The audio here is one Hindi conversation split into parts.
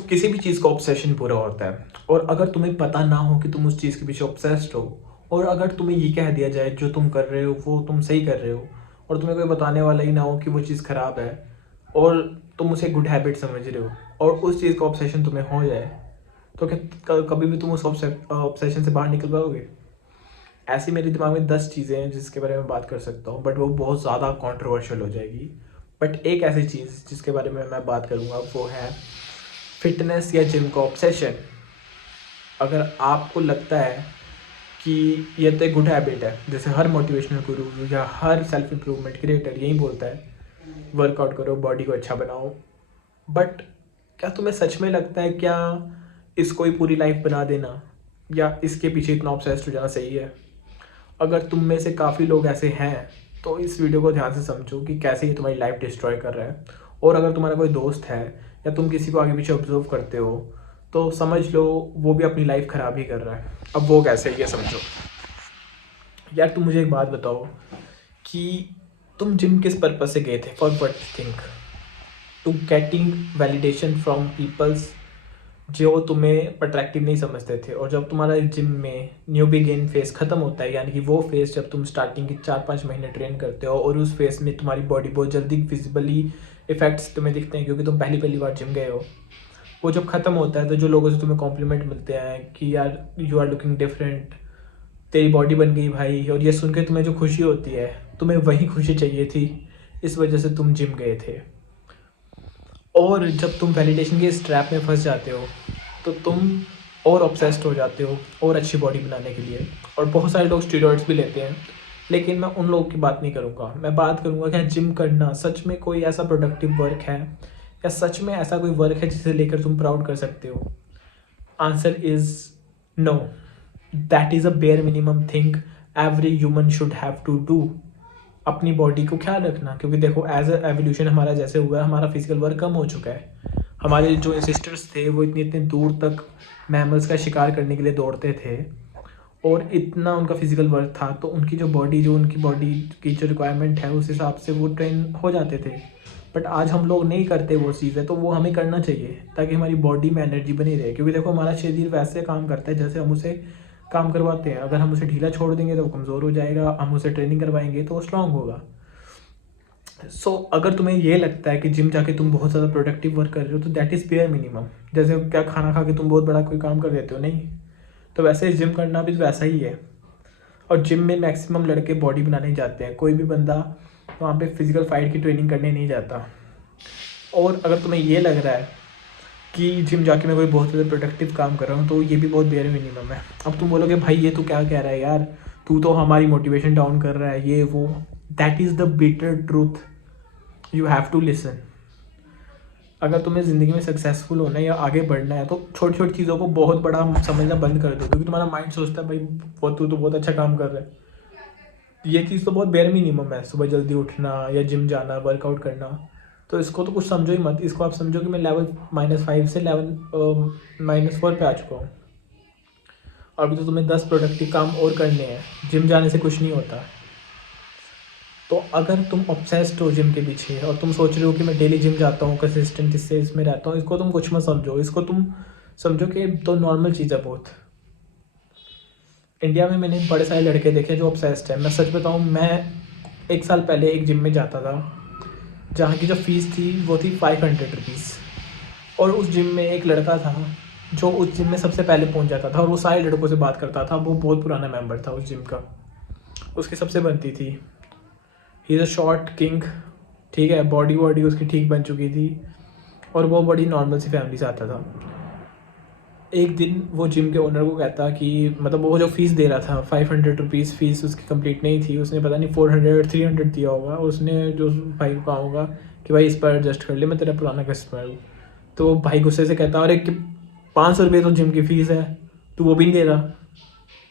किसी भी चीज़ का ऑब्सेशन पूरा होता है। और अगर तुम्हें पता ना हो कि तुम उस चीज़ के पीछे ऑब्सेस्ड हो, और अगर तुम्हें ये कह दिया जाए जो तुम कर रहे हो वो तुम सही कर रहे हो, और तुम्हें कोई बताने वाला ही ना हो कि वो चीज़ ख़राब है, और तुम उसे गुड हैबिट समझ रहे हो, और उस चीज़ का ऑब्सेशन तुम्हें हो जाए, तो क्या कभी भी तुम उस ऑब्सेशन से बाहर निकल पाओगे? ऐसी मेरे दिमाग में 10 चीज़ें हैं जिसके बारे में बात कर सकता हूँ, बट वो बहुत ज़्यादा कंट्रोवर्शियल हो जाएगी। बट एक ऐसी चीज़ जिसके बारे में मैं बात करूँगा वो है फिटनेस या जिम का ऑब्सेशन। अगर आपको लगता है कि ये तो एक गुड हैबिट है, जैसे हर मोटिवेशनल गुरु या हर सेल्फ इम्प्रूवमेंट क्रिएटर यही बोलता है वर्कआउट करो, बॉडी को अच्छा बनाओ, बट क्या तुम्हें सच में लगता है क्या इसको ही पूरी लाइफ बना देना या इसके पीछे इतना ऑब्सेस्ड हो जाना सही है? अगर तुम में से काफ़ी लोग ऐसे हैं तो इस वीडियो को ध्यान से समझो कि कैसे ये तुम्हारी लाइफ डिस्ट्रॉय कर रहा है। और अगर तुम्हारा कोई दोस्त है या तुम किसी को आगे पीछे ऑब्जर्व करते हो तो समझ लो वो भी अपनी लाइफ ख़राब ही कर रहा है। अब वो कैसे, ये समझो। यार तुम मुझे एक बात बताओ कि तुम जिम किस पर्पज से गए थे? For what think? To getting validation from peoples जो तुम्हें अट्रैक्टिव नहीं समझते थे। और जब तुम्हारा जिम में न्यू बिगिन फेस ख़त्म होता है, यानी कि वो फेस जब तुम स्टार्टिंग के 4-5 महीने ट्रेन करते हो और उस फेस में तुम्हारी बॉडी बहुत जल्दी विजिबली इफेक्ट्स तुम्हें दिखते हैं क्योंकि तुम पहली पहली बार जिम गए हो, वो जब ख़त्म होता है तो जो लोगों से तुम्हें कॉम्प्लीमेंट मिलते हैं कि यार यू आर लुकिंग डिफरेंट, तेरी बॉडी बन गई भाई, और ये सुन के तुम्हें जो खुशी होती है, तुम्हें वही खुशी चाहिए थी, इस वजह से तुम जिम गए थे। और जब तुम वैलिडेशन के इस ट्रैप में फंस जाते हो तो तुम और ऑब्सेस्ड हो जाते हो और अच्छी बॉडी बनाने के लिए। और बहुत सारे लोग स्टेरॉइड्स भी लेते हैं, लेकिन मैं उन लोगों की बात नहीं करूँगा। मैं बात करूँगा कि जिम करना सच में कोई ऐसा प्रोडक्टिव वर्क है या सच में ऐसा कोई वर्क है जिसे लेकर तुम प्राउड कर सकते हो? Answer is no. That is a bare minimum thing every human should have to do. अपनी बॉडी को ख्याल रखना, क्योंकि देखो एज अ एवोल्यूशन हमारा जैसे हुआ है, हमारा फिजिकल वर्क कम हो चुका है। हमारे जो एंसेस्टर्स थे वो इतनी इतनी दूर तक मैमल्स का शिकार करने के लिए दौड़ते थे, और इतना उनका फिजिकल वर्क था, तो उनकी जो उनकी बॉडी की जो रिक्वायरमेंट है उस हिसाब से वो ट्रेन हो जाते थे। बट आज हम लोग नहीं करते वो चीज़ें, तो वो हमें करना चाहिए ताकि हमारी बॉडी में एनर्जी बनी रहे। क्योंकि देखो हमारा शरीर वैसे काम करता है जैसे हम उसे काम करवाते हैं। अगर हम उसे ढीला छोड़ देंगे तो वो कमज़ोर हो जाएगा, हम उसे ट्रेनिंग करवाएंगे तो वो स्ट्रांग होगा। अगर तुम्हें ये लगता है कि जिम जाके तुम बहुत ज़्यादा प्रोडक्टिव वर्क कर रहे हो तो दैट इज़ बेयर मिनिमम। जैसे क्या खाना खा के तुम बहुत बड़ा कोई काम कर देते हो? नहीं। तो वैसे जिम करना भी वैसा ही है। और जिम में मैक्सिमम लड़के बॉडी बनाने जाते हैं, कोई भी बंदा वहाँ पे फिजिकल फाइट की ट्रेनिंग करने नहीं जाता। और अगर तुम्हें ये लग रहा है कि जिम जाके मैं कोई बहुत ज़्यादा प्रोडक्टिव काम कर रहा हूँ तो ये भी बहुत बेयर मिनिमम है। अब तुम बोलोगे भाई ये तू क्या कह रहा है यार, तू तो हमारी मोटिवेशन डाउन कर रहा है, ये वो। That is the bitter truth, you have to listen. अगर तुम्हें ज़िंदगी में सक्सेसफुल होना है या आगे बढ़ना है तो छोटी छोटी चीज़ों को बहुत बड़ा समझना बंद कर दो, क्योंकि तुम्हारा माइंड सोचता है भाई वो तू तो बहुत अच्छा काम कर रहा है। ये चीज़ तो बहुत बेयर मिनिमम है, सुबह जल्दी उठना या जिम जाना, वर्कआउट करना। तो इसको तो कुछ समझो ही मत। इसको आप समझो कि मैं लेवल -5 से लेवल -4 पे आ चुका हूँ। अभी तो तुम्हें 10 प्रोडक्टिव काम और करने हैं। जिम जाने से कुछ नहीं होता। तो अगर तुम ऑब्सेस्ड हो जिम के पीछे और तुम सोच रहे हो कि मैं डेली जिम जाता हूँ, कंसिस्टेंट इससे इसमें रहता हूँ, इसको तुम कुछ मत समझो। इसको तुम समझो कि तो नॉर्मल चीज़ है बहुत। इंडिया में मैंने बड़े सारे लड़के देखे जो ऑब्सेस्ड है। मैं सच बताऊँ, मैं 1 साल पहले एक जिम में जाता था जहाँ की जो फ़ीस थी वो थी 500 रुपीज़। और उस जिम में एक लड़का था जो उस जिम में सबसे पहले पहुँच जाता था और वो सारे लड़कों से बात करता था। वो बहुत पुराना मेंबर था उस जिम का, उसकी सबसे बनती थी। He is a short king, ठीक है, बॉडी वॉडी उसकी ठीक बन चुकी थी और वो बड़ी नॉर्मल सी फैमिली से आता था। एक दिन वो जिम के ओनर को कहता कि मतलब वो जो फ़ीस दे रहा था 500 रुपीज़, फ़ीस उसकी कंप्लीट नहीं थी। उसने पता नहीं 400 300 दिया होगा। उसने जो भाई को कहा होगा कि भाई इस पर एडजस्ट कर ले, मैं तेरा पुराना कस्टमर हूँ। तो भाई गुस्से से कहता अरे कि 500 रुपये तो जिम की फ़ीस है, तू वो भी नहीं दे रहा,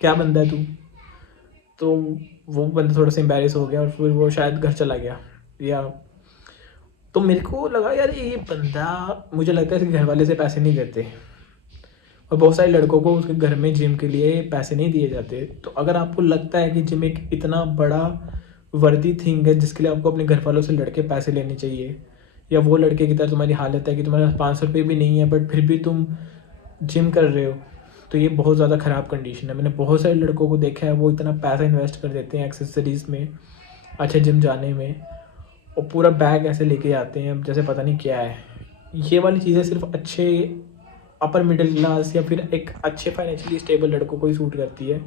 क्या बंदा है तू? तो वो बंदा थोड़ा सा एम्बेरस हो गया और फिर वो शायद घर चला गया। या तो मेरे को लगा यार ये बंदा, मुझे लगता है इसके घर वाले से पैसे नहीं देते, और बहुत सारे लड़कों को उसके घर में जिम के लिए पैसे नहीं दिए जाते। तो अगर आपको लगता है कि जिम एक इतना बड़ा वर्दी थिंग है जिसके लिए आपको अपने घर वालों से लड़के पैसे लेने चाहिए, या वो लड़के की तरह तुम्हारी हालत है कि तुम्हारे पास 500 रुपये भी नहीं है बट फिर भी तुम जिम कर रहे हो, तो ये बहुत ज़्यादा ख़राब कंडीशन है। मैंने बहुत सारे लड़कों को देखा है, वो इतना पैसा इन्वेस्ट कर देते हैं एक्सेसरीज़ में, अच्छे जिम जाने में, और पूरा बैग ऐसे लेके आते हैं जैसे पता नहीं क्या है। ये वाली चीज़ें सिर्फ अच्छे अपर मिडिल क्लास या फिर एक अच्छे फाइनेंशियली स्टेबल लड़कों को ही सूट करती है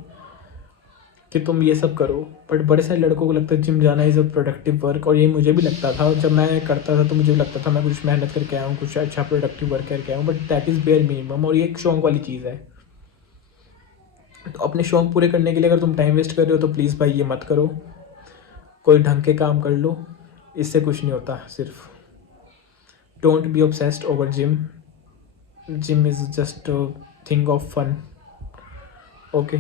कि तुम ये सब करो। बट बड़े सारे लड़कों को लगता है जिम जाना इज़ अ प्रोडक्टिव वर्क, और ये मुझे भी लगता था। जब मैं करता था तो मुझे भी लगता था मैं कुछ मेहनत करके आया हूँ, कुछ अच्छा प्रोडक्टिव वर्क करके आया हूँ, but that is bare minimum, और ये एक शौक वाली चीज़ है। तो अपने शौक पूरे करने के लिए अगर तुम टाइम वेस्ट कर रहे हो तो प्लीज़ भाई ये मत करो, कोई ढंग के काम कर लो, इससे कुछ नहीं होता। सिर्फ don't be obsessed over gym, gym is just thing of fun. Okay.